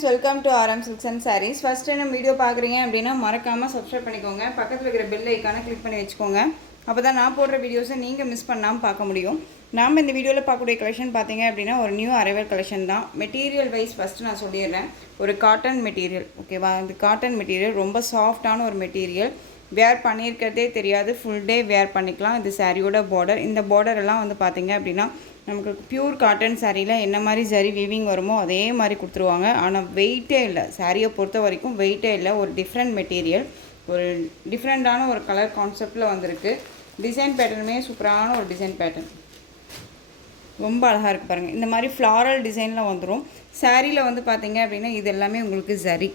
friends, welcome to RM Silks and Sarees. First time video பார்க்குறீங்க அப்படின்னா மறக்காமல் subscribe பண்ணிக்கோங்க. பக்கத்தில் இருக்கிற பெல் ஐக்கானை கிளிக் பண்ணி வச்சுக்கோங்க. அப்போ தான் நான் போடுற வீடியோஸை நீங்கள் மிஸ் பண்ணாமல் பார்க்க முடியும். நாம் இந்த வீடியோவில் பார்க்கக்கூடிய கலெக்ஷன் பார்த்தீங்க அப்படின்னா ஒரு நியூ அரைவல் கலெக்ஷன் தான். மெட்டீரியல் வைஸ் ஃபஸ்ட்டு நான் சொல்லிடுறேன். ஒரு காட்டன் மெட்டீரியல், ஓகேவா? இந்த காட்டன் மெட்டீரியல் ரொம்ப சாஃப்டான ஒரு மெட்டீரியல். வேர் பண்ணியிருக்கிறதே தெரியாது, ஃபுல் டே வேர் பண்ணிக்கலாம். இது சாரியோட பார்டர். இந்த பார்டர் எல்லாம் வந்து பார்த்திங்க அப்படின்னா நமக்கு பியூர் காட்டன் சாரியில் என்ன மாதிரி ஜரி வீவிங் வருமோ அதே மாதிரி கொடுத்துருவாங்க. ஆனால் வெயிட்டே இல்லை, சாரியை பொறுத்த வரைக்கும் வெயிட்டே இல்லை. ஒரு டிஃப்ரெண்ட் மெட்டீரியல், ஒரு டிஃப்ரெண்ட்டான ஒரு கலர் கான்செப்டில் வந்திருக்கு. டிசைன் பேட்டர்னுமே சூப்பரான ஒரு டிசைன் பேட்டர்ன், ரொம்ப அழகாக இருக்குது பாருங்கள். இந்த மாதிரி ஃப்ளாரல் டிசைனில் வந்துடும். சாரியில் வந்து பார்த்திங்க அப்படின்னா இது எல்லாமே உங்களுக்கு ஜரி,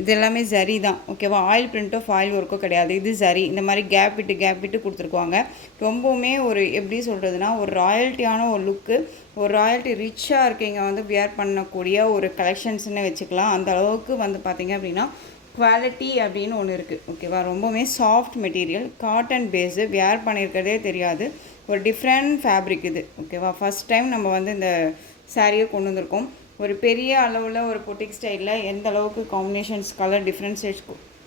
இது எல்லாமே ஜரி தான், ஓகேவா? ஆயில் பிரிண்ட்டோ ஃபாயில் ஒர்க்கோ கிடையாது. இது ஜரி. இந்த மாதிரி கேப் விட்டு கொடுத்துருக்குவாங்க. ரொம்பவுமே ஒரு எப்படி சொல்கிறதுனா ஒரு ராயல்ட்டியான ஒரு லுக்கு, ஒரு ராயல்ட்டி ரிச்சாக இருக்கீங்க வந்து வியர் பண்ணக்கூடிய ஒரு கலெக்ஷன்ஸ்னு வச்சுக்கலாம். அந்த அளவுக்கு வந்து பார்த்திங்க அப்படின்னா குவாலிட்டி அப்படின்னு ஒன்று இருக்குது, ஓகேவா? ரொம்பவுமே soft material, cotton base, wear பண்ணியிருக்கிறதே தெரியாது. ஒரு டிஃப்ரெண்ட் ஃபேப்ரிக் இது, ஓகேவா? ஃபஸ்ட் டைம் நம்ம வந்து இந்த சாரியை கொண்டு வந்திருக்கோம். ஒரு பெரிய அளவில் ஒரு பொட்டிக் ஸ்டைலில் எந்த அளவுக்கு காம்பினேஷன்ஸ் கலர் டிஃப்ரென்ஷியேட்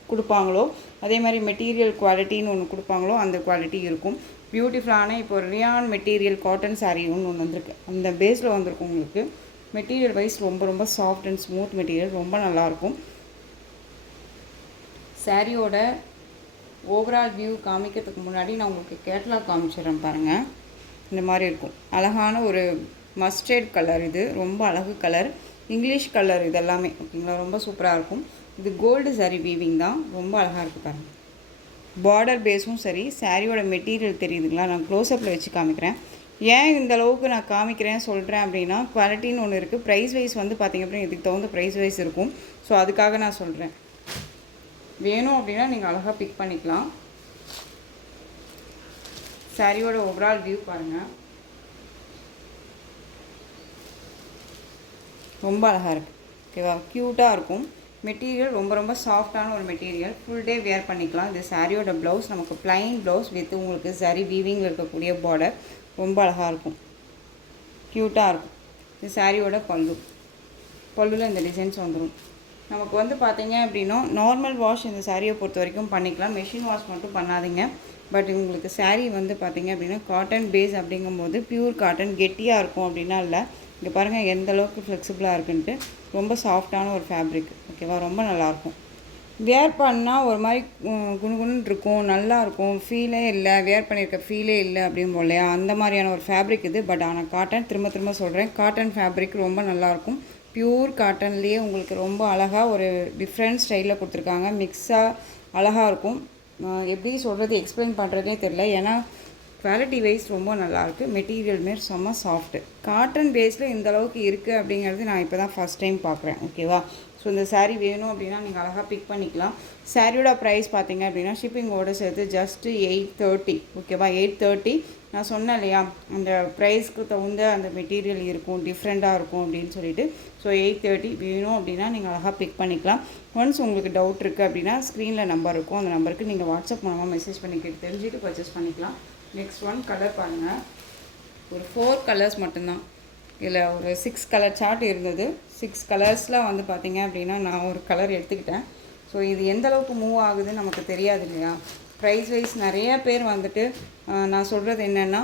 கொடுப்பாங்களோ அதே மாதிரி மெட்டீரியல் குவாலிட்டின்னு ஒன்று கொடுப்பாங்களோ அந்த குவாலிட்டி இருக்கும். பியூட்டிஃபுல்லான இப்போ ஒரு ரியான் மெட்டீரியல் காட்டன் சாரின்னு ஒன்று வந்திருக்கு. அந்த பேஸில் வந்திருக்கும். உங்களுக்கு மெட்டீரியல் வைஸ் ரொம்ப ரொம்ப சாஃப்ட் அண்ட் ஸ்மூத் மெட்டீரியல், ரொம்ப நல்லாயிருக்கும். சாரியோட ஓவரால் வியூ காமிக்கிறதுக்கு முன்னாடி நான் உங்களுக்கு கேட்லாக் காமிச்சிடுறேன் பாருங்கள். இந்த மாதிரி இருக்கும். அழகான ஒரு மஸ்டர்ட் கலர், இது ரொம்ப அழகு கலர், இங்கிலீஷ் கலர், இதெல்லாமே ஓகேங்களா? ரொம்ப சூப்பராக இருக்கும். இது கோல்டு சாரி வீவிங் தான், ரொம்ப அழகாக இருக்குது பாருங்கள். பார்டர் பேஸும் சரி, சாரியோட மெட்டீரியல் தெரியுதுங்களா? நான் க்ளோஸ்அப்பில் வச்சு காமிக்கிறேன். ஏன் இந்த அளவுக்கு நான் காமிக்கிறேன் சொல்கிறேன் அப்படின்னா குவாலிட்டின்னு ஒன்று இருக்குது. ப்ரைஸ் வைஸ் வந்து பார்த்திங்க அப்படின்னா இதுக்கு தகுந்த ப்ரைஸ் வைஸ் இருக்கும். ஸோ அதுக்காக நான் சொல்கிறேன். வேணும் அப்படின்னா நீங்கள் அழகாக பிக் பண்ணிக்கலாம். சாரியோட ஓவரால் வியூ பாருங்கள், ரொம்ப அழகாக இருக்குது, ஓகேவா? க்யூட்டாக இருக்கும். மெட்டீரியல் ரொம்ப ரொம்ப சாஃப்டான ஒரு மெட்டீரியல், ஃபுல் டே வேர் பண்ணிக்கலாம். இது சாரியோட ப்ளவுஸ், நமக்கு ப்ளைன் ப்ளவுஸ் வித் உங்களுக்கு சரி வீவிங்கில் இருக்கக்கூடிய பார்டர், ரொம்ப அழகாக இருக்கும், க்யூட்டாக இருக்கும். இது சாரியோட பல்லுவில் இந்த டிசைன்ஸ் வந்துடும். நமக்கு வந்து பார்த்திங்க அப்படின்னா நார்மல் வாஷ் இந்த சாரியை பொறுத்த வரைக்கும் பண்ணிக்கலாம். மெஷின் வாஷ் மட்டும் பண்ணாதீங்க. பட் உங்களுக்கு சாரீ வந்து பார்த்திங்க அப்படின்னா காட்டன் பேஸ் அப்படிங்கும்போது பியூர் காட்டன் கெட்டியாக இருக்கும் அப்படின்னா இல்லை. இங்கே பாருங்கள் எந்த அளவுக்கு ஃப்ளெக்சிபிளாக இருக்குன்ட்டு. ரொம்ப சாஃப்டான ஒரு ஃபேப்ரிக், ஓகேவா? ரொம்ப நல்லாயிருக்கும். வேர் பண்ணால் ஒரு மாதிரி குணுகுணுன்னு இருக்கும், நல்லாயிருக்கும். ஃபீலே இல்லை, வேர் பண்ணியிருக்க ஃபீலே இல்லை அப்படின்னு இல்லையா? அந்த மாதிரியான ஒரு ஃபேப்ரிக் இது. பட் ஆனால் காட்டன், திரும்ப சொல்கிறேன், காட்டன் ஃபேப்ரிக் ரொம்ப நல்லாயிருக்கும். பியூர் காட்டன்லேயே உங்களுக்கு ரொம்ப அழகாக ஒரு டிஃப்ரெண்ட் ஸ்டைலில் கொடுத்துருக்காங்க. மிக்ஸாக அழகாக இருக்கும். எப்படி சொல்கிறது, எக்ஸ்பிளைன் பண்ணுறதே தெரில. ஏன்னா குவாலிட்டி வைஸ் ரொம்ப நல்லாயிருக்கு. மெட்டீரியலுமே செம்ம சாஃப்ட்டு. காட்டன் பேஸில் இந்த அளவுக்கு இருக்குது அப்படிங்கிறது நான் இப்போ தான் ஃபஸ்ட் டைம் பார்க்குறேன், ஓகேவா? ஸோ இந்த சாரீ வேணும் அப்படின்னா நீங்கள் அழகாக பிக் பண்ணிக்கலாம். சாரியோட ப்ரைஸ் பார்த்தீங்க அப்படின்னா ஷிப்பிங்கோடு சேர்த்து ஜஸ்ட்டு 830, ஓகேவா? 830. நான் சொன்னேன் இல்லையா, அந்த ப்ரைஸ்க்கு தகுந்த அந்த மெட்டீரியல் இருக்கும், டிஃப்ரெண்ட்டாக இருக்கும் அப்படின்னு சொல்லிட்டு. ஸோ 830 வேணும் அப்படின்னா நீங்கள் அழகாக பிக் பண்ணிக்கலாம். ஒன்ஸ் உங்களுக்கு டவுட் இருக்குது அப்படின்னா ஸ்க்ரீனில் நம்பர் இருக்கும், அந்த நம்பருக்கு நீங்கள் வாட்ஸ்அப் மூலமாக மெசேஜ் பண்ணிக்கிட்டு தெரிஞ்சுட்டு பர்ச்சேஸ் பண்ணிக்கலாம். நெக்ஸ்ட் ஒன் கலர் பாருங்கள். ஒரு 4 கலர்ஸ் மட்டும்தான். இதில் ஒரு 6 கலர் சார்ட் இருந்தது. 6 கலர்ஸில் வந்து பார்த்திங்க அப்படின்னா நான் ஒரு கலர் எடுத்துக்கிட்டேன். ஸோ இது எந்த அளவுக்கு மூவ் ஆகுதுன்னு நமக்கு தெரியாது இல்லையா? ப்ரைஸ் வைஸ் நிறைய பேர் வந்துட்டு நான் சொல்கிறது என்னென்னா,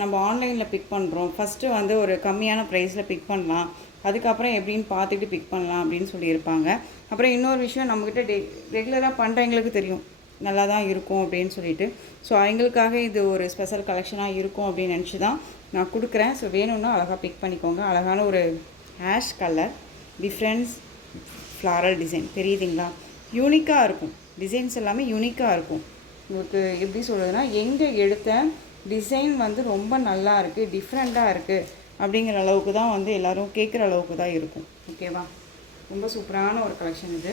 நம்ம ஆன்லைனில் பிக் பண்ணுறோம், ஃபஸ்ட்டு வந்து ஒரு கம்மியான ப்ரைஸில் பிக் பண்ணலாம், அதுக்கப்புறம் எப்படின்னு பார்த்துட்டு பிக் பண்ணலாம் அப்படின்னு சொல்லியிருப்பாங்க. அப்புறம் இன்னொரு விஷயம், நம்மக்கிட்ட ரெகுலராக பண்ணுறவங்களுக்கு தெரியும் நல்லா தான் இருக்கும் அப்படின்னு சொல்லிட்டு. ஸோ அவங்களுக்காக இது ஒரு ஸ்பெஷல் கலெக்ஷனாக இருக்கும் அப்படின்னு நினச்சி தான் நான் கொடுக்குறேன். ஸோ வேணும்னா அழகாக பிக் பண்ணிக்கோங்க. அழகான ஒரு ash colour, different floral design, தெரியுதுங்களா? யூனிக்காக இருக்கும். டிசைன்ஸ் எல்லாமே யூனிக்காக இருக்கும். உங்களுக்கு எப்படி சொல்கிறதுனா, எங்கே எடுத்த டிசைன் வந்து ரொம்ப நல்லா இருக்குது, டிஃப்ரெண்ட்டாக இருக்குது அப்படிங்கிற அளவுக்கு தான் வந்து எல்லோரும் கேட்குற அளவுக்கு தான் இருக்கும், ஓகேவா? ரொம்ப சூப்பரான ஒரு கலெக்ஷன் இது.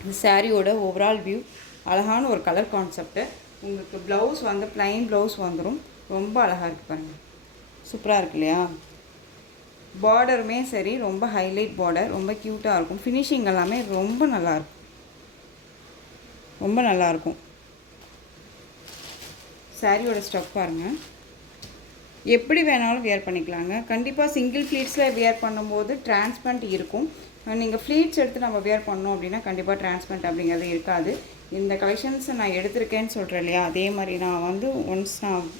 இந்த சாரியோட ஓவரால் வியூ, அழகான ஒரு கலர் கான்செப்ட்டு. உங்களுக்கு ப்ளவுஸ் வந்து ப்ளைன் ப்ளவுஸ் வந்துடும். ரொம்ப அழகாக இருக்குது பாருங்கள், சூப்பராக இருக்கு இல்லையா? பார்டருமே சரி, ரொம்ப ஹைலைட் பார்டர், ரொம்ப க்யூட்டாக இருக்கும். ஃபினிஷிங் எல்லாமே ரொம்ப நல்லாயிருக்கும், ரொம்ப நல்லாயிருக்கும். சாரியோட ஸ்டஃப் பாருங்கள், எப்படி வேணாலும் வியர் பண்ணிக்கலாங்க. கண்டிப்பாக சிங்கிள் ஃப்ளீட்ஸில் வியர் பண்ணும்போது டிரான்ஸ்பரண்ட் இருக்கும். நீங்கள் ஃப்ளீட்ஸ் எடுத்து நம்ம வியர் பண்ணோம் அப்படின்னா கண்டிப்பாக டிரான்ஸ்பரண்ட் அப்படிங்கிறது இருக்காது. இந்த கலெக்ஷன்ஸை நான் எடுத்திருக்கேன்னு சொல்கிறேன் இல்லையா, அதே மாதிரி நான் வந்து ஒன்ஸ் நான்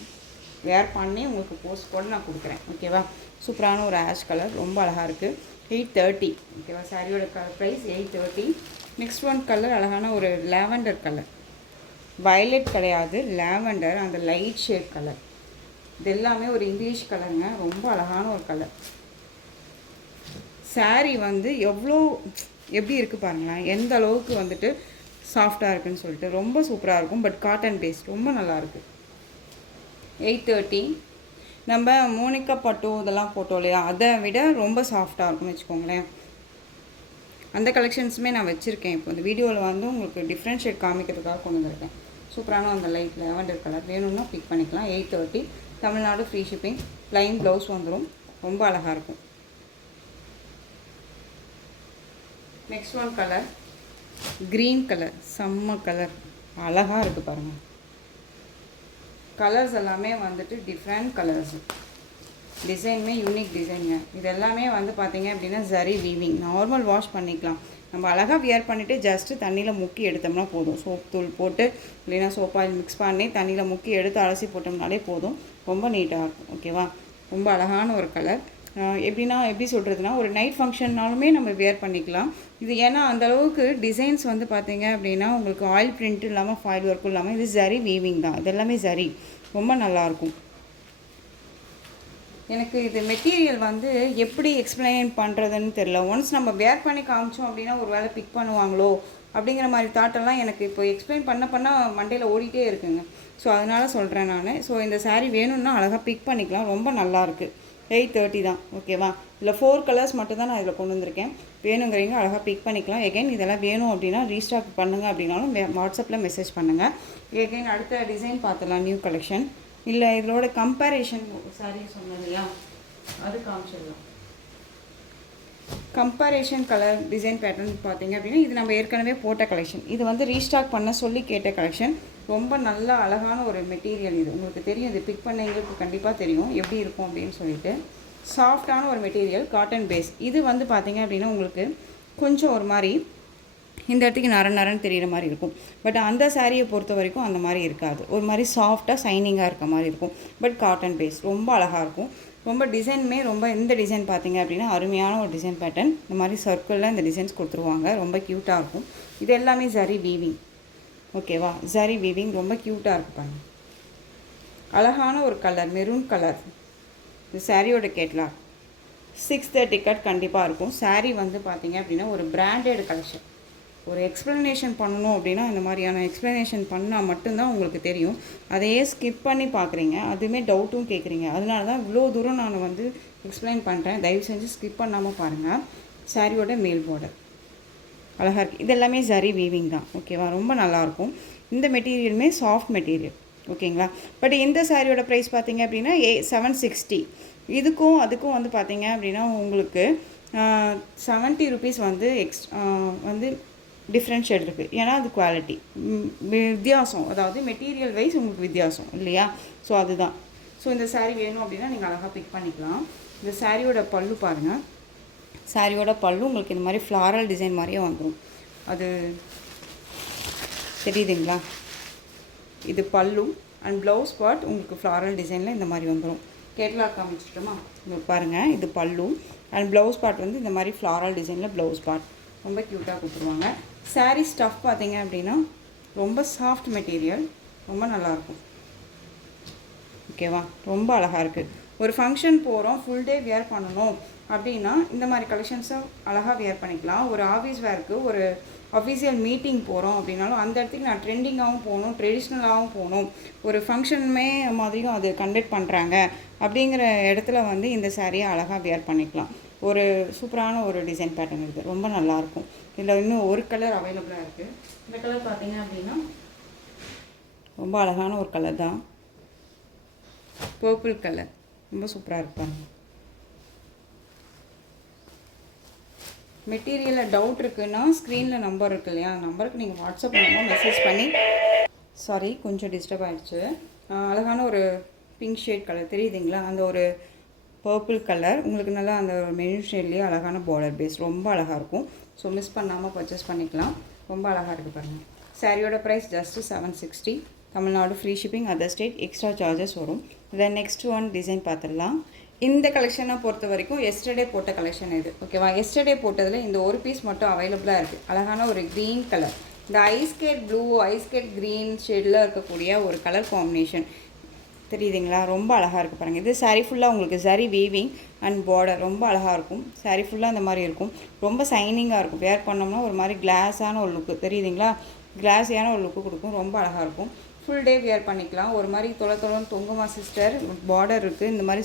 வேர் பண்ணி உங்களுக்கு போஸ்ட் கூட நான் கொடுக்குறேன். ஓகேவா? சூப்பரான ஒரு ஆஷ் கலர், ரொம்ப அழகாக இருக்குது. 830. ஓகேவா? சாரியோட ப்ரைஸ் 830. நெக்ஸ்ட் ஒன் கலர் அழகான ஒரு லாவெண்டர் கலர், வயலட் கிடையாது, லாவெண்டர், அந்த லைட் ஷேட் கலர். இது எல்லாமே ஒரு இங்கிலீஷ் கலருங்க, ரொம்ப அழகான ஒரு கலர். சாரீ வந்து எப்படி இருக்குது பாருங்களேன், எந்த அளவுக்கு வந்துட்டு சாஃப்டாக இருக்குன்னு சொல்லிட்டு ரொம்ப சூப்பராக இருக்கும். பட் காட்டன் பேஸ்ட் ரொம்ப நல்லாயிருக்கு. 830. நம்ம மோனிகா பட்டு இதெல்லாம் போட்டோம் இல்லையா, அதை விட ரொம்ப சாஃப்டாக இருக்கும்னு வச்சுக்கோங்களேன். அந்த கலெக்ஷன்ஸுமே நான் வச்சுருக்கேன். இப்போ இந்த வீடியோவில் வந்து உங்களுக்கு டிஃப்ரென்ஷியேட் காமிக்கிறதுக்காக கொண்டு வந்திருக்கேன். சூப்பரான அந்த லைட் லாவெண்டர் கலர் வேணும்னா பிக் பண்ணிக்கலாம். 830. Tamil Nadu free shipping. Plain blouse வந்துடும். ரொம்ப அழகாக இருக்கும். Next one colour green colour, செம்ம கலர், அழகாக இருக்குது பாருங்கள். கலர்ஸ் எல்லாமே வந்துட்டு டிஃப்ரெண்ட் கலர்ஸு, டிசைனுமே யூனிக் டிசைனுங்க. இது எல்லாமே வந்து பார்த்திங்க அப்படின்னா ஜரி வீவிங், நார்மல் வாஷ் பண்ணிக்கலாம். நம்ம அழகாக வியர் பண்ணிவிட்டு ஜஸ்ட்டு தண்ணியில் முக்கி எடுத்தோம்னா போதும். சோப் தூள் போட்டு இல்லைன்னா சோப் ஆயில் மிக்ஸ் பண்ணி தண்ணியில் முக்கி எடுத்து அலசி போட்டோம்னாலே போதும். ரொம்ப நீட்டாக இருக்கும். ஓகேவா? ரொம்ப அழகான ஒரு கலர். எப்படி சொல்கிறதுனா, ஒரு நைட் ஃபங்க்ஷன்னாலுமே நம்ம வியர் பண்ணிக்கலாம். இது ஏன்னா அந்தளவுக்கு டிசைன்ஸ் வந்து பார்த்திங்க அப்படின்னா உங்களுக்கு ஆயில் பிரிண்ட் இல்லாமல் ஃபாயில் ஒர்க்கும் இல்லாமல் இது ஜரி வீவிங் தான். இது எல்லாமே ஜரி, ரொம்ப நல்லாயிருக்கும். எனக்கு இது மெட்டீரியல் வந்து எப்படி எக்ஸ்பிளைன் பண்ணுறதுன்னு தெரில. ஒன்ஸ் நம்ம வேர் பண்ணி காமிச்சோம் அப்படின்னா ஒரு வேளை பிக் பண்ணுவாங்களோ அப்படிங்கிற மாதிரி தாட்டெல்லாம் எனக்கு இப்போ எக்ஸ்பிளைன் பண்ண மண்டையில் ஓடிட்டே இருக்குங்க. ஸோ அதனால் சொல்கிறேன் நான். ஸோ இந்த சாரீ வேணும்னா அழகாக பிக் பண்ணிக்கலாம். ரொம்ப நல்லாயிருக்கு. 830 தான். ஓகேவா? இதில் 4 கலர்ஸ் மட்டும் தான் நான் இதில் கொண்டு வந்திருக்கேன். வேணுங்கிறீங்க அழகாக பிக் பண்ணிக்கலாம். எகைன் இதெல்லாம் வேணும் அப்படின்னா ரீஸ்டாக் பண்ணுங்கள் அப்படின்னாலும் வாட்ஸ்அப்பில் மெசேஜ் பண்ணுங்கள். எகைன் அடுத்த டிசைன் பார்த்துலாம், நியூ கலெக்ஷன். இல்லை இதோட கம்பேரிஷன் சாரி சொன்னது இல்லையா, அது காமிச்சிடலாம். கம்பேரிஷன் கலர் டிசைன் பேட்டர்ன் பார்த்தீங்க அப்படின்னா இது நம்ம ஏற்கனவே போட்ட கலெக்ஷன். இது வந்து ரீஸ்டாக் பண்ண சொல்லி கேட்ட கலெக்ஷன். ரொம்ப நல்ல அழகான ஒரு மெட்டீரியல். இது உங்களுக்கு தெரியும், இது பிக் பண்ணவங்களுக்கு கண்டிப்பாக தெரியும் எப்படி இருக்கும் அப்படின்னு சொல்லிட்டு. சாஃப்டான ஒரு மெட்டீரியல், காட்டன் பேஸ். இது வந்து பார்த்திங்க அப்படின்னா உங்களுக்கு கொஞ்சம் ஒரு மாதிரி இந்த இடத்துக்கு நரன்னு தெரிகிற மாதிரி இருக்கும். பட் அந்த சாரியை பொறுத்த வரைக்கும் அந்த மாதிரி இருக்காது. ஒரு மாதிரி சாஃப்டாக சைனிங்காக இருக்க மாதிரி இருக்கும். பட் காட்டன் பேஸ் ரொம்ப அழகாக இருக்கும். ரொம்ப டிசைனுமே ரொம்ப இந்த டிசைன் பார்த்திங்க அப்படின்னா அருமையான ஒரு டிசைன் பேட்டர்ன். இந்த மாதிரி சர்க்கிளில் இந்த டிசைன்ஸ் கொடுத்துருவாங்க. ரொம்ப க்யூட்டாக இருக்கும். இது எல்லாமே ஜரி வீவிங். ஓகேவா? ஜரி வீவிங் ரொம்ப க்யூட்டாக இருக்கு பாருங்க. அழகான ஒரு கலர், மெரூன் கலர். இந்த சாரியோட கேட்லாக் 630 கட் கண்டிப்பாக இருக்கும். சாரீ வந்து பார்த்திங்க அப்படின்னா ஒரு பிராண்டட் கலெக்ஷன். ஒரு எக்ஸ்ப்ளனேஷன் பண்ணணும் அப்படின்னா இந்த மாதிரியான எக்ஸ்ப்ளனேஷன் பண்ணால் மட்டும்தான் உங்களுக்கு தெரியும். அதையே ஸ்கிப் பண்ணி பார்க்குறீங்க, அதுவுமே டவுட்டும் கேட்குறீங்க. அதனால தான் இவ்வளோ தூரம் நான் வந்து எக்ஸ்பிளைன் பண்ணுறேன். தயவு செஞ்சு ஸ்கிப் பண்ணாமல் பாருங்கள். சாரியோட மேல் பார்டர் அழகாக இருக்குது. இது எல்லாமே ஜரி வீவிங் தான். ஓகேவா? ரொம்ப நல்லாயிருக்கும். இந்த மெட்டீரியலுமே சாஃப்ட் மெட்டீரியல். ஓகேங்களா? பட் இந்த சாரியோட ப்ரைஸ் பார்த்திங்க அப்படின்னா 760. இதுக்கும் அதுக்கும் வந்து பார்த்திங்க அப்படின்னா உங்களுக்கு 70 ருபீஸ் வந்து வந்து டிஃப்ரென்ஷியேட் இருக்குது. ஏன்னா அது குவாலிட்டி வித்தியாசம், அதாவது மெட்டீரியல் வைஸ் உங்களுக்கு வித்தியாசம் இல்லையா? ஸோ அதுதான். ஸோ இந்த சாரீ வேணும் அப்படின்னா நீங்கள் அழகாக பிக் பண்ணிக்கலாம். இந்த சாரியோட பல்லு பாருங்கள். சாரியோட பல்லு உங்களுக்கு இந்த மாதிரி ஃப்ளாரல் டிசைன் மாதிரியே வந்துடும். அது தெரியுதுங்களா? இது பல்லு அண்ட் ப்ளவுஸ் பார்ட் உங்களுக்கு ஃப்ளாரல் டிசைனில் இந்த மாதிரி வந்துடும். கேட்லாக் காமிச்சிட்டோமா? உங்களுக்கு பாருங்கள், இது பல்லு அண்ட் ப்ளவுஸ் பார்ட் வந்து இந்த மாதிரி ஃப்ளாரல் டிசைனில் ப்ளவுஸ் பார்ட் ரொம்ப க்யூட்டாக கொடுத்துருவாங்க. சாரீ ஸ்டஃப் பார்த்தீங்க அப்படின்னா ரொம்ப சாஃப்ட் மெட்டீரியல், ரொம்ப நல்லாயிருக்கும். ஓகேவா? ரொம்ப அழகாக இருக்குது. ஒரு ஃபங்க்ஷன் போகிறோம், ஃபுல் டே வியர் பண்ணணும் அப்படின்னா இந்த மாதிரி கலெக்ஷன்ஸை அழகாக வியர் பண்ணிக்கலாம். ஒரு ஆஃபீஸ் வேருக்கு, ஒரு அஃபீஷியல் மீட்டிங் போகிறோம் அப்படின்னாலும் அந்த இடத்துக்கு நான் ட்ரெண்டிங்காகவும் போகணும், ட்ரெடிஷ்னலாகவும் போகணும், ஒரு ஃபங்க்ஷனுமே மாதிரியும் அது கண்டக்ட் பண்ணுறாங்க அப்படிங்கிற இடத்துல வந்து இந்த சாரியை அழகாக வியர் பண்ணிக்கலாம். ஒரு சூப்பரான ஒரு டிசைன் பேட்டர்ன் இருக்குது, ரொம்ப நல்லாயிருக்கும். இதில் இன்னும் ஒரு கலர் அவைலபிளாக இருக்குது. இந்த கலர் பார்த்தீங்க அப்படின்னா ரொம்ப அழகான ஒரு கலர் தான், பர்பிள் கலர். ரொம்ப சூப்பராக இருப்பாங்க. மெட்டீரியலில் டவுட் இருக்குன்னா ஸ்க்ரீனில் நம்பர் இருக்குது இல்லையா, நம்பருக்கு நீங்கள் வாட்ஸ்அப் மூலமாக மெசேஜ் பண்ணி, சாரி கொஞ்சம் டிஸ்டர்ப் ஆகிடுச்சு. அழகான ஒரு பிங்க் ஷேட் கலர் தெரியுதுங்களா, அந்த ஒரு பர்பிள் கலர் உங்களுக்கு நல்லா அந்த மெரூன் ஷேட்லேயே அழகான பார்டர் பேஸ் ரொம்ப அழகாக இருக்கும். ஸோ மிஸ் பண்ணாமல் பர்ச்சேஸ் பண்ணிக்கலாம். ரொம்ப அழகாக இருக்குது பாருங்கள். சாரியோட price just 760. Tamil Nadu free shipping, other state extra charges வரும். இதில் நெக்ஸ்ட் ஒன் டிசைன் பார்த்துடலாம். இந்த கலெக்ஷனை பொறுத்த வரைக்கும் எஸ்டர்டே போட்ட கலெக்ஷன் இது. ஓகேவா, எஸ்டர்டே போட்டதில் இந்த ஒரு பீஸ் மட்டும் அவைலபிளாக இருக்குது. அழகான ஒரு க்ரீன் கலர், இந்த ஐஸ்கேட் ப்ளூ ஐஸ்கேட் க்ரீன் ஷேடில் இருக்கக்கூடிய ஒரு கலர் காம்பினேஷன் தெரியுதுங்களா, ரொம்ப அழகாக இருக்குது பாருங்கள். இது சாரீ ஃபுல்லாக உங்களுக்கு சரி வீவிங் அண்ட் பார்டர் ரொம்ப அழகாக இருக்கும். சாரீ ஃபுல்லாக அந்த மாதிரி இருக்கும். ரொம்ப சைனிங்காக இருக்கும். வேர் பண்ணோம்னா ஒரு மாதிரி கிளாஸான ஒரு லுக்கு தெரியுதுங்களா, கிளாஸியான ஒரு லுக்கு கொடுக்கும். ரொம்ப அழகாக இருக்கும். ஃபுல் டே வேர் பண்ணிக்கலாம். ஒரு மாதிரி தொலைன்னு தொங்குமா சிஸ்டர், பார்டர் இருக்குது. இந்த மாதிரி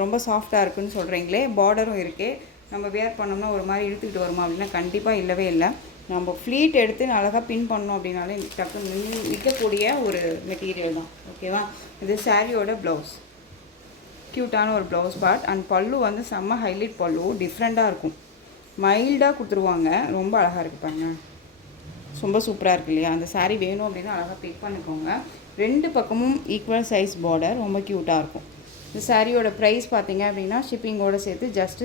ரொம்ப சாஃப்டாக இருக்குதுன்னு சொல்கிறீங்களே, பார்டரும் இருக்குது. நம்ம வேர் பண்ணோம்னா ஒரு மாதிரி இழுத்துக்கிட்டு வருமா அப்படின்னா கண்டிப்பாக இல்லவே இல்லை. நம்ம ஃப்ளீட் எடுத்து அழகாக பின் பண்ணோம் அப்படின்னாலே டக்கு நிற்கக்கூடிய ஒரு மெட்டீரியல் தான். ஓகேவா, இது சாரியோட ப்ளவுஸ், க்யூட்டான ஒரு ப்ளவுஸ் பார்ட். அண்ட் பல்லு வந்து செம்ம ஹைலைட் பல்லு, டிஃப்ரெண்ட்டாக இருக்கும். மைல்டாக கொடுத்துருவாங்க. ரொம்ப அழகாக இருக்குது பாருங்க, ரொம்ப சூப்பராக இருக்குது இல்லையா. அந்த சாரீ வேணும் அப்படின்னா அழகாக பிக் பண்ணிக்கோங்க. ரெண்டு பக்கமும் ஈக்குவல் சைஸ் பார்டர், ரொம்ப க்யூட்டாக இருக்கும். இந்த சாரியோட ப்ரைஸ் பார்த்தீங்க அப்படின்னா ஷிப்பிங்கோடு சேர்த்து just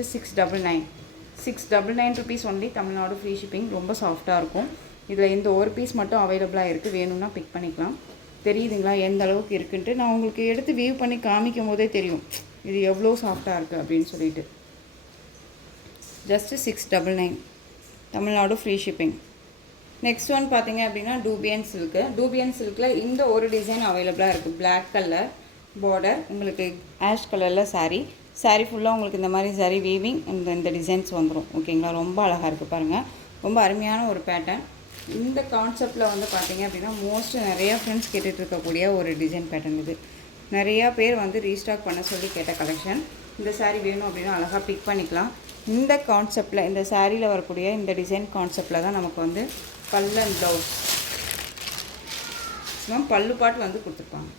699 rupees only. Tamil Nadu free shipping. ரொம்ப சாஃப்டாக இருக்கும். இதில் இந்த ஒரு பீஸ் மட்டும் அவைலபிளாக இருக்குது. வேணும்னா பிக் பண்ணிக்கலாம். தெரியுதுங்களா எந்த அளவுக்கு இருக்குன்ட்டு. நான் உங்களுக்கு எடுத்து வியூ பண்ணி காமிக்கும் போதே தெரியும் இது எவ்வளோ சாஃப்டாக இருக்குது அப்படின்னு சொல்லிட்டு. Just 699 Tamil Nadu free shipping. Next one பார்த்தீங்க அப்படின்னா டூபியன் சில்க்கு. டூபியன் சில்கில் இந்த ஒரு டிசைன் அவைலபிளாக இருக்குது. பிளாக் கலர் பார்டர், உங்களுக்கு ஆஷ் கலரில் சாரீ ஃபுல்லாக உங்களுக்கு இந்த மாதிரி சாரீ வீவிங் இந்த டிசைன்ஸ் வந்துடும். ஓகேங்களா, ரொம்ப அழகாக இருக்குது பாருங்கள். ரொம்ப அருமையான ஒரு பேட்டர்ன். இந்த கான்செப்டில் வந்து பார்த்தீங்க அப்படின்னா நிறையா ஃப்ரெண்ட்ஸ் கேட்டுட்டு இருக்கக்கூடிய ஒரு டிசைன் பேட்டர்ன் இது. நிறையா பேர் வந்து ரீஸ்டாக் பண்ண சொல்லி கேட்ட கலெக்ஷன். இந்த சாரீ வேணும் அப்படின்னா அழகாக பிக் பண்ணிக்கலாம். இந்த கான்செப்டில் இந்த சாரியில் வரக்கூடிய இந்த டிசைன் கான்செப்டில் தான் நமக்கு வந்து பல்லு அண்ட் ப்ளவுஸ் பல்லு பாட்டு வந்து கொடுத்துருப்பாங்க.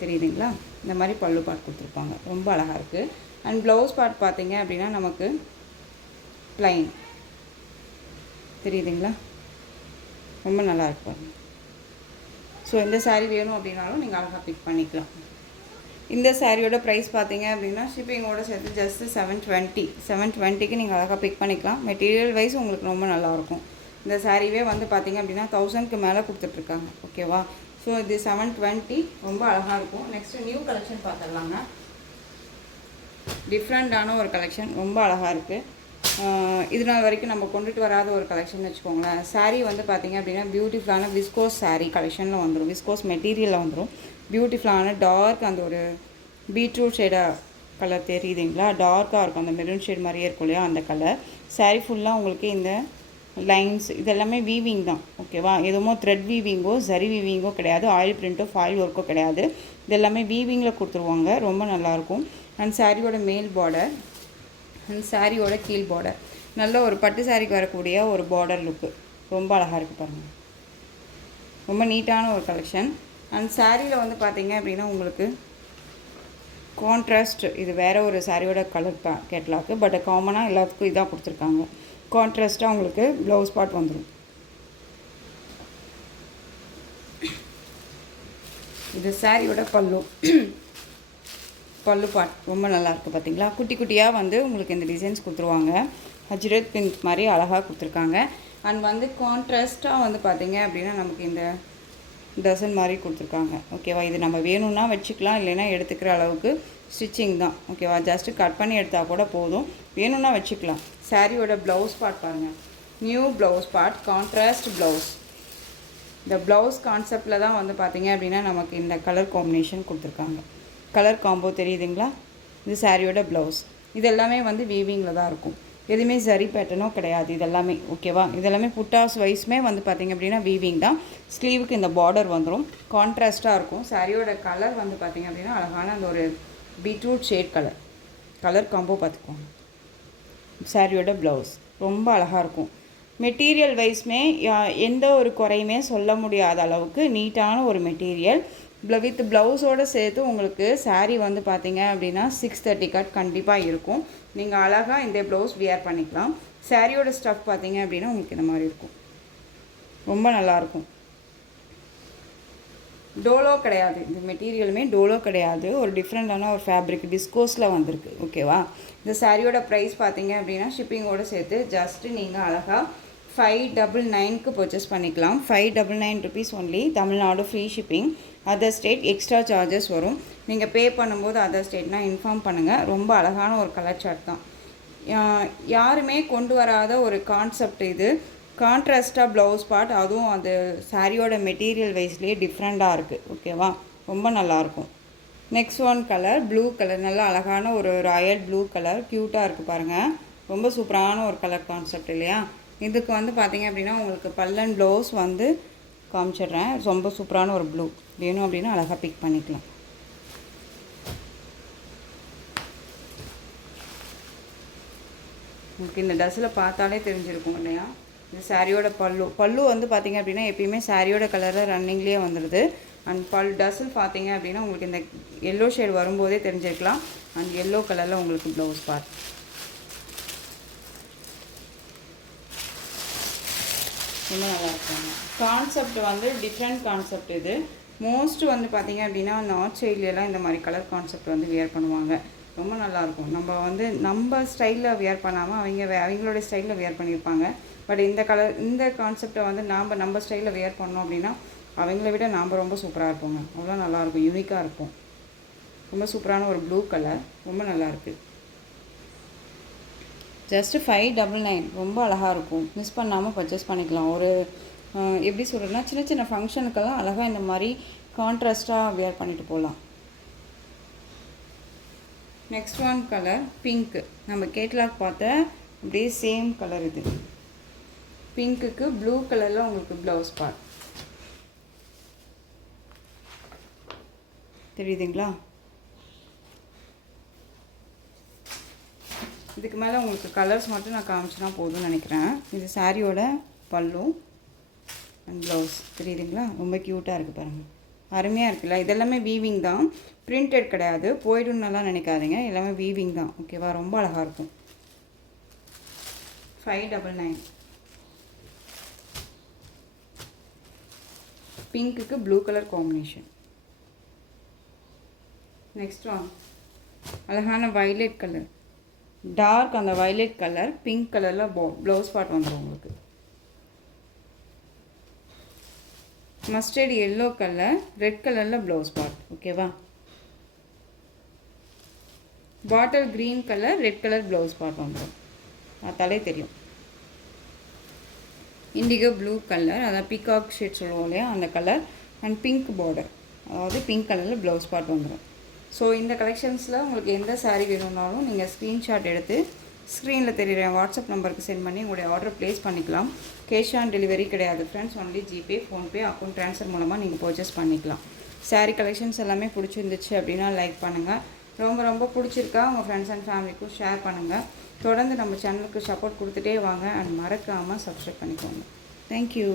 தெரியுதுங்களா, இந்த மாதிரி பல்லு பாட் கொடுத்துருப்பாங்க. ரொம்ப அழகாக இருக்குது. அண்ட் ப்ளவுஸ் பார்ட் பார்த்தீங்க அப்படின்னா நமக்கு ப்ளைன் தெரியுதுங்களா, ரொம்ப நல்லா இருக்கும். ஸோ இந்த சாரீ வேணும் அப்படின்னாலும் நீங்கள் அழகாக பிக் பண்ணிக்கலாம். இந்த சாரியோட ப்ரைஸ் பார்த்தீங்க அப்படின்னா ஷிப்பிங்கோடு சேர்த்து ஜஸ்ட்டு 720க்கு நீங்கள் அழகாக பிக் பண்ணிக்கலாம். மெட்டீரியல் வைஸ் உங்களுக்கு ரொம்ப நல்லாயிருக்கும். இந்த சாரீவே வந்து பார்த்தீங்க அப்படின்னா 1000க்கு மேலே கொடுத்துட்ருக்காங்க. ஓகேவா, ஸோ இது 720 ரொம்ப அழகாக இருக்கும். நெக்ஸ்ட்டு நியூ கலெக்ஷன் பார்த்துடலாங்க. டிஃப்ரெண்ட்டான ஒரு கலெக்ஷன், ரொம்ப அழகாக இருக்குது. இது நாள் வரைக்கும் நம்ம கொண்டுட்டு வராத ஒரு கலெக்ஷன் வச்சுக்கோங்களேன். சாரீ வந்து பார்த்திங்க அப்படின்னா பியூட்டிஃபுல்லான விஸ்கோஸ் சாரீ கலெக்ஷனில் வந்துடும். விஸ்கோஸ் மெட்டீரியலில் வந்துடும். பியூட்டிஃபுல்லான டார்க் அந்த ஒரு பீட்ரூட் ஷேடாக கலர் தெரியுதுங்களா, டார்க்காக இருக்கும். அந்த மெரூன் ஷேட் மாதிரியே இருக்கும் இல்லையா, அந்த கலர். சாரீ ஃபுல்லாக உங்களுக்கு இந்த லைன்ஸ் இதெல்லாமே வீவிங் தான். ஓகேவா, எதுவும் த்ரெட் வீவிங்கோ சரி வீவிங்கோ கிடையாது. ஆயில் பிரிண்ட்டோ ஃபாயில் ஒர்க்கோ கிடையாது. இதெல்லாமே வீவிங்கில் கொடுத்துருவாங்க. ரொம்ப நல்லாயிருக்கும். அண்ட் சாரியோட மேல் பார்டர் அண்ட் சாரியோட கீழ் பார்டர் நல்ல ஒரு பட்டு சாரிக்கு வரக்கூடிய ஒரு பார்டர் லுக்கு ரொம்ப அழகாக இருக்குது பாருங்கள். ரொம்ப நீட்டான ஒரு கலெக்ஷன். அண்ட் சாரியில் வந்து பார்த்தீங்க அப்படின்னா உங்களுக்கு கான்ட்ராஸ்ட், இது வேறு ஒரு சாரியோட கலர் கேட்லாக்கு, பட் காமனாக எல்லாத்துக்கும் இதாக கொடுத்துருக்காங்க. கான்ட்ராஸ்ட்டாக உங்களுக்கு ப்ளவுஸ் பார்ட் வந்துடும். இது சாரியோட பல்லு பார்ட் ரொம்ப நல்லாயிருக்கு பார்த்தீங்களா. குட்டி குட்டியாக வந்து உங்களுக்கு இந்த டிசைன்ஸ் கொடுத்துருவாங்க. ஹஜ்ரத் பிங்க் மாதிரி அழகாக கொடுத்துருக்காங்க. அண்ட் வந்து கான்ட்ராஸ்ட்டாக வந்து பார்த்தீங்க அப்படின்னா நமக்கு இந்த டசன் மாதிரி கொடுத்துருக்காங்க. ஓகேவா, இது நம்ம வேணும்னா வச்சுக்கலாம், இல்லைன்னா எடுத்துக்கிற அளவுக்கு ஸ்டிச்சிங் தான். ஓகேவா, ஜஸ்ட்டு கட் பண்ணி எடுத்தால் கூட போதும். வேணும்னா வச்சுக்கலாம். சாரியோட ப்ளவுஸ் பார்ட் பாருங்கள். New blouse part, contrast blouse. இந்த ப்ளவுஸ் கான்செப்டில் தான் வந்து பார்த்திங்க அப்படின்னா நமக்கு இந்த கலர் காம்பினேஷன் கொடுத்துருக்காங்க. கலர் காம்போ தெரியுதுங்களா, இது சாரியோட ப்ளவுஸ். இது எல்லாமே வந்து வீவிங்கில் தான் இருக்கும். எதுவுமே சரி பேட்டர்னும் கிடையாது இதெல்லாமே. ஓகேவா, இதெல்லாமே புட்டாஸ் வைஸுமே வந்து பார்த்திங்க அப்படின்னா வீவிங் தான். ஸ்லீவுக்கு இந்த பார்டர் வந்துடும். கான்ட்ராஸ்ட்டாக இருக்கும். சாரியோட கலர் வந்து பார்த்திங்க அப்படின்னா அழகான அந்த ஒரு பீட்ரூட் ஷேட் கலர் காம்போ பார்த்துக்கோங்க. சாரியோட ப்ளவுஸ் ரொம்ப அழகாக இருக்கும். மெட்டீரியல் வைஸ்மே எந்த ஒரு குறையுமே சொல்ல முடியாத அளவுக்கு நீட்டான ஒரு மெட்டீரியல். வித் ப்ளவுஸோடு சேர்த்து உங்களுக்கு சாரீ வந்து பார்த்தீங்க அப்படின்னா 630 கட் கண்டிப்பாக இருக்கும். நீங்கள் அழகாக இந்த ப்ளவுஸ் வியர் பண்ணிக்கலாம். சாரியோட ஸ்டஃப் பார்த்தீங்க அப்படின்னா உங்களுக்கு இந்த மாதிரி இருக்கும். ரொம்ப நல்லாயிருக்கும். டோலோ கிடையாது, இந்த மெட்டீரியலுமே டோலோ கிடையாது. ஒரு டிஃப்ரெண்ட்டான ஒரு ஃபேப்ரிக் விஸ்கோஸில் வந்திருக்கு. ஓகேவா? இந்த சாரியோட ப்ரைஸ் பார்த்தீங்க அப்படின்னா ஷிப்பிங்கோடு சேர்த்து ஜஸ்ட்டு நீங்கள் அழகாக 599க்கு பர்ச்சேஸ் பண்ணிக்கலாம். 599 rupees only. Tamil Nadu free shipping. Other state extra charges வரும். நீங்கள் பே பண்ணும்போது அதர் ஸ்டேட்னால் இன்ஃபார்ம் பண்ணுங்கள். ரொம்ப அழகான ஒரு கலர் சார்ட் தான். யாருமே கொண்டு வராத ஒரு கான்செப்ட் இது. கான்ட்ராஸ்ட்டாக ப்ளவுஸ் பார்ட், அதுவும் அந்த சாரியோட மெட்டீரியல் வைஸ்லேயே டிஃப்ரெண்ட்டாக இருக்குது. ஓகேவா? ரொம்ப நல்லாயிருக்கும். Next one colour blue colour, நல்லா அழகான ஒரு ராயல் ப்ளூ கலர், க்யூட்டாக இருக்குது பாருங்கள். ரொம்ப சூப்பரான ஒரு கலர் கான்செப்ட் இல்லையா? இதுக்கு வந்து பார்த்திங்க அப்படின்னா உங்களுக்கு பல்லன் ப்ளவுஸ் வந்து காமிச்சிடுறேன். ரொம்ப சூப்பரான ஒரு ப்ளூ. வேணும் அப்படின்னா அழகாக பிக் பண்ணிக்கலாம். உங்களுக்கு இந்த ட்ரெஸ்ஸில் பார்த்தாலே தெரிஞ்சிருக்கும் இல்லையா? இந்த சாரியோட பல்லு வந்து பார்த்திங்க அப்படின்னா எப்பயுமே சாரியோட கலரில் ரன்னிங்லேயே வந்துடுது. அண்ட் டசில் பார்த்தீங்க அப்படின்னா உங்களுக்கு இந்த எல்லோ ஷேட் வரும்போதே தெரிஞ்சிருக்கலாம். அண்ட் எல்லோ கலரில் உங்களுக்கு ப்ளவுஸ் பார்ட். ரொம்ப நல்லாயிருக்காங்க. கான்செப்ட் வந்து டிஃப்ரெண்ட் கான்செப்ட் இது. மோஸ்ட் வந்து பார்த்திங்க அப்படின்னா நார்த் சைட்லலாம் இந்த மாதிரி கலர் கான்செப்ட் வந்து வியர் பண்ணுவாங்க. ரொம்ப நல்லாயிருக்கும். நம்ம வந்து நம்ம ஸ்டைலில் வியர் பண்ணாமல் அவங்களோட ஸ்டைலில் வியர் பண்ணியிருப்பாங்க. பட் இந்த கான்செப்டை வந்து நம்ம ஸ்டைலில் வியர் பண்ணோம் அப்படின்னா அவங்கள விட நாம் ரொம்ப சூப்பராக இருப்போங்க. அவ்வளோ நல்லாயிருக்கும், யூனிக்காக இருக்கும். ரொம்ப சூப்பரான ஒரு ப்ளூ கலர், ரொம்ப நல்லாயிருக்கு. ஜஸ்ட்டு 599, ரொம்ப அழகாக இருக்கும். மிஸ் பண்ணாமல் பர்ச்சேஸ் பண்ணிக்கலாம். ஒரு எப்படி சொல்கிறதுனா சின்ன சின்ன ஃபங்க்ஷனுக்கெல்லாம் அழகாக இந்த மாதிரி கான்ட்ராஸ்ட்டாக வியர் பண்ணிட்டு போகலாம். Next one colour pink. நம்ம கேட்லாக் பார்த்த அப்படியே சேம் கலர் இது. பிங்க்குக்கு ப்ளூ கலரில் உங்களுக்கு ப்ளவுஸ் பார்ட் தெரியுதுங்களா? இதுக்கு மேலே உங்களுக்கு கலர்ஸ் மட்டும் நான் காமிச்சினா போதும்னு நினைக்கிறேன். இது சாரியோட பல்லு அண்ட் ப்ளவுஸ் தெரியுதுங்களா? ரொம்ப க்யூட்டாக இருக்குது பாருங்கள். அருமையாக இருக்குல்ல? இதெல்லாமே வீவிங் தான், பிரிண்டட் கிடையாது. போய்டுன்னெல்லாம் நினைக்காதீங்க, எல்லாமே வீவிங் தான். ஓகேவா? ரொம்ப அழகாக இருக்கும். 599. பிங்க்குக்கு blue colour combination. Next one அழகான வைலட் கலர், டார்க் அந்த வைலட் கலர் பிங்க் கலரில் ப்ளவுஸ் பார்ட் வந்துடும் உங்களுக்கு. மஸ்டர்ட் எல்லோ கலர் ரெட் கலரில் ப்ளவுஸ் பார்ட். ஓகேவா? Bottle green colour red colour blouse part வந்துடும். பார்த்தாலே தெரியும். இண்டிகோ ப்ளூ கலர், அதாவது பீகாக் ஷேட் சொல்லுவோம் இல்லையா, அந்த கலர். அண்ட் பிங்க் பார்டர், அதாவது பிங்க் கலரில் ப்ளவுஸ் பார்ட் வந்துடும். ஸோ இந்த கலெக்ஷன்ஸில் உங்களுக்கு எந்த சாரீ வேணும்னாலும் நீங்கள் ஸ்க்ரீன்ஷாட் எடுத்து ஸ்க்ரீனில் தெரியுற வாட்ஸ்அப் நம்பருக்கு சென்ட் பண்ணி உங்களுடைய ஆர்டர் ப்ளேஸ் பண்ணிக்கலாம். கேஷ் ஆன் டெலிவரி கிடையாது friends. Only GPay, PhonePe, account transfer மூலமாக நீங்கள் பர்ச்சேஸ் பண்ணிக்கலாம். சாரீ கலெக்ஷன்ஸ் எல்லாமே பிடிச்சிருந்துச்சு அப்படின்னா லைக் பண்ணுங்கள். ரொம்ப பிடிச்சிருக்கா உங்கள் ஃப்ரெண்ட்ஸ் அண்ட் ஃபேமிலிக்கும் ஷேர் பண்ணுங்கள். தொடர்ந்து நம்ம சேனலுக்கு சப்போர்ட் கொடுத்துட்டே வாங்க. அண்ட் மறக்காமல் சப்ஸ்கிரைப் பண்ணிக்கோங்க. தேங்க்யூ.